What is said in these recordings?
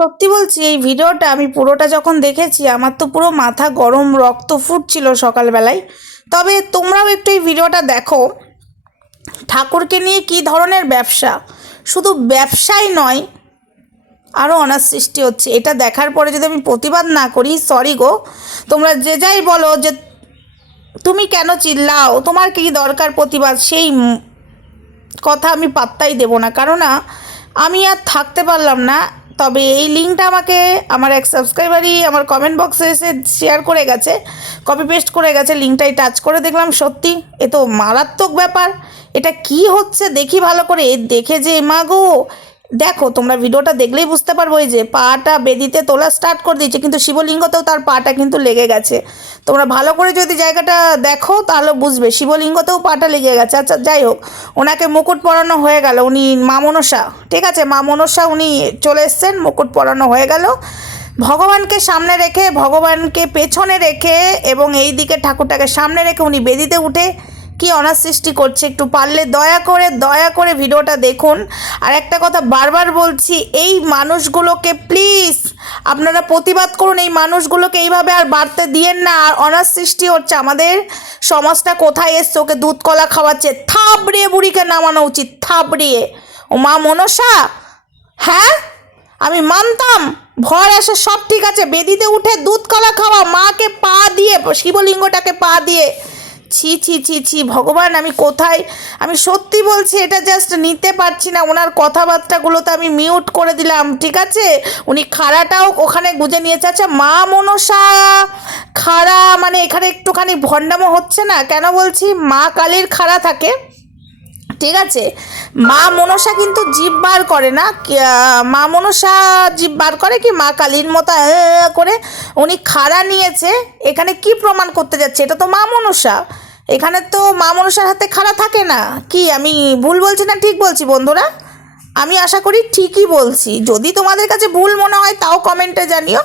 সত্যি বলছি, এই ভিডিওটা আমি পুরোটা যখন দেখেছি, আমার তো পুরো মাথা গরম, রক্ত ফুটছিল সকালবেলায়। তবে তোমরাও একটু এই ভিডিওটা দেখো। ঠাকুরকে নিয়ে কী ধরনের ব্যবসা? শুধু ব্যবসাই নয় আরও অনার সৃষ্টি হচ্ছে। এটা দেখার পরে যদি আমি প্রতিবাদ না করি সরি গো, তোমরা যে যাই বলো যে তুমি কেন চিল্লাও, তোমার কী দরকার প্রতিবাদ? সেই কথা আমি পাত্তাই দেবো না। কারণ আমি আর থাকতে পারলাম না। তবে এই লিঙ্কটা আমাকে, আমার এক সাবস্ক্রাইবারই আমার কমেন্ট বক্সে এসে শেয়ার করে গেছে কপি পেস্ট করে গেছে, লিঙ্কটাই টাচ করে দেখলাম, সত্যি, এ তো মারাত্মক ব্যাপার, এটা কি হচ্ছে, দেখি ভালো করে দেখে যে, মা গো দেখো, তোমরা ভিডিওটা দেখলেই বুঝতে পারব এই যে পাটা বেদিতে তোলা স্টার্ট করে দিয়েছে, কিন্তু শিবলিঙ্গতেও তার পাটা কিন্তু লেগে গেছে। তোমরা ভালো করে যদি জায়গাটা দেখো, তাহলে বুঝবে, শিবলিঙ্গতেও পাটা লেগে গেছে। আচ্ছা যাই হোক, ওনাকে মুকুট পরানো হয়ে গেল, উনি মা মনসা, ঠিক আছে? মা মনসা উনি চলে এসছেন, মুকুট পরানো হয়ে গেল। ভগবানকে সামনে রেখে, ভগবানকে পেছনে রেখে এবং এই দিকে ঠাকুরটাকে সামনে রেখে উনি বেদিতে উঠে কি অনার সৃষ্টি করছে একটু পারলে দয়া করে দয়া করে ভিডিওটা দেখুন। আর একটা কথা বারবার বলছি, এই মানুষগুলোকে প্লিজ আপনারা প্রতিবাদ করুন, এই মানুষগুলোকে এইভাবে আর বাড়তে দিয়েন না। আর অনার সৃষ্টি হচ্ছে আমাদের সমাজটা কোথায় এসছে, ওকে দুধ কলা খাওয়াচ্ছে, থাবড়িয়ে বুড়িকে নামানো উচিত, থাবড়িয়ে। ও মা মনসা হ্যাঁ? আমি মানতাম, ভর আসে, সব ঠিক আছে, বেদিতে উঠে দুধ কলা খাওয়া, মাকে পা দিয়ে, শিবলিঙ্গটাকে পা দিয়ে ছি ছি ছি ছি, ভগবান, আমি কোথায়? আমি সত্যি বলছি, এটা জাস্ট নিতে পারছি না। ওনার কথাবার্তাগুলো তো আমি মিউট করে দিলাম, ঠিক আছে? উনি খাড়াটাও ওখানে গুঁজে নিয়েছে। আচ্ছা মা মনসা, খাড়া মানে এখানে একটুখানি ভণ্ডামো হচ্ছে না? কেন বলছি? মা কালীর খাড়া থাকে, ঠিক আছে? মা মনসা কিন্তু জীব বার করে না। মা মনসা জীব বার করে কি? মা কালীর মতো আহ করে উনি খাড়া নিয়েছে। এখানে কি প্রমাণ করতে যাচ্ছে? এটা তো মা মনসা। এখানে তো মা মনসার হাতে খাড়া থাকে না। কি, আমি ভুল বলছি না ঠিক বলছি বন্ধুরা? আমি আশা করি ঠিকই বলছি। যদি তোমাদের কাছে ভুল মনে হয়, তাও কমেন্টে জানিও।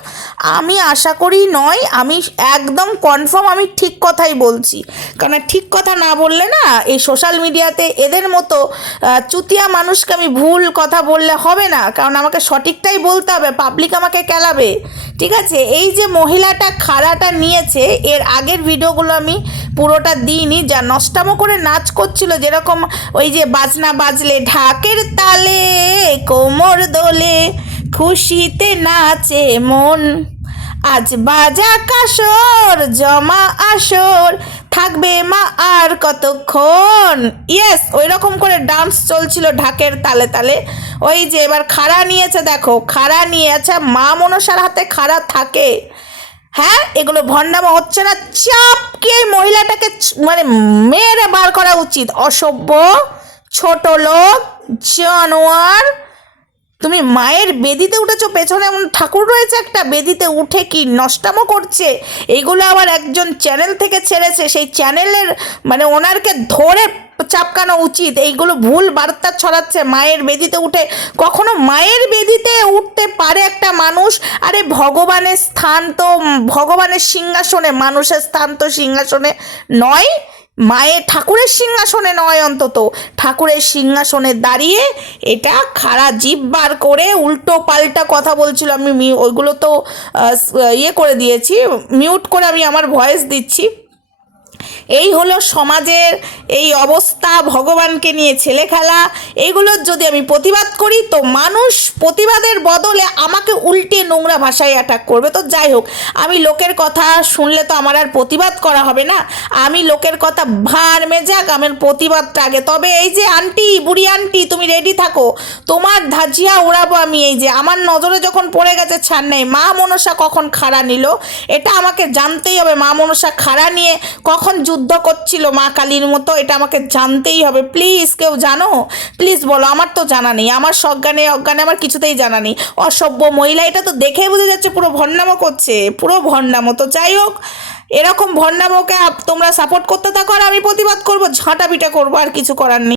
আমি আশা করি নয়, আমি একদম কনফার্ম আমি ঠিক কথাই বলছি। কারণ ঠিক কথা না বললে না, এই সোশ্যাল মিডিয়াতে এদের মতো চুতিয়া মানুষকে আমি ভুল কথা বললে হবে না। কারণ আমাকে সঠিকটাই বলতে হবে পাবলিক আমাকে কেলাবে। ঠিক আছে? এই যে মহিলাটা খাড়াটা নিয়েছে, এর আগের ভিডিওগুলো আমি পুরোটা দিইনি। যা নষ্টামো করে নাচ করছিল, যেরকম ওই যে বাজনা বাজলে ঢাকের তালে কোমর দোলে, খুশিতে নাচে মন। আজ বাজা কাসর জমা আসর, থাকবে মা আর কতক্ষণ? ইয়েস ওই রকম করে ডান্স চলছিল ঢাকের তালে তালে। ওই যে এবার খাড়া নিয়েছে, দেখো, খাড়া নিয়ে মা মনসার হাতে খাড়া থাকে। হ্যাঁ এগুলো ভণ্ডামো হচ্ছে না, চাপকে মহিলাটাকে মানে মেরে বার করা উচিত। অসভ্য, ছোট লোক জানোয়ার, তুমি মায়ের বেদিতে উঠেছো, পেছনে এমন ঠাকুর রয়েছে একটা বেদিতে উঠে কি নষ্টামো করছে? এগুলো আবার একজন চ্যানেল থেকে ছেড়েছে, সেই চ্যানেলের মানে ওনারকে ধরে চাপকানো উচিত। এইগুলো ভুল বার্তা ছড়াচ্ছে মায়ের বেদিতে উঠে। কখনো মায়ের বেদিতে উঠতে পারে একটা মানুষ? আরে ভগবানের স্থান তো, ভগবানের সিংহাসনে, মানুষের স্থান তো সিংহাসনে নয়। মায়ের ঠাকুরের সিংহাসনে নয় অন্তত। ঠাকুরের সিংহাসনে দাঁড়িয়ে এটা খারা জিভ বার করে উল্টো পাল্টা কথা বলছিল আমি ওইগুলো তো ইয়ে করে দিয়েছি মিউট করে আমি আমার ভয়েস দিচ্ছি। এই হলো সমাজের এই অবস্থা, ভগবানকে নিয়ে ছেলে খেলা এইগুলোর যদি আমি প্রতিবাদ করি, তো মানুষ প্রতিবাদের বদলে আমাকে উল্টে নোংরা ভাষায় অ্যাটাক করবে। তো যাই হোক, আমি লোকের কথা শুনলে তো আমার আর প্রতিবাদ করা হবে না। আমি লোকের কথা ভার মেজাক, আমার প্রতিবাদটা আগে। তবে এই যে আন্টি, বুড়ি আন্টি, তুমি রেডি থাকো। তোমার ধাজিয়া ওড়াবো আমি এই যে। আমার নজরে যখন পড়ে গেছে ছাড় নেই মা মনসা কখন খাড়া নিল? এটা আমাকে জানতেই হবে। মা মনসা খাড়া নিয়ে কখন যুদ্ধ করছিল মা কালীর মতো, এটা আমাকে জানতেই হবে। প্লিজ কেউ জানো? প্লিজ বলো, আমার তো জানা নেই। আমার সজ্ঞানে, অজ্ঞানে আমার কিছুতেই জানা নেই। অসভ্য মহিলা, এটা তো দেখেই বোঝা যাচ্ছে পুরো ভণ্ডামো করছে, পুরো ভণ্ডামো। তো যাই হোক, এরকম ভণ্ডামোকে তোমরা সাপোর্ট করতে থাকো আর আমি প্রতিবাদ করব ঝাঁটা পিটা করব, আর কিছু করার নেই।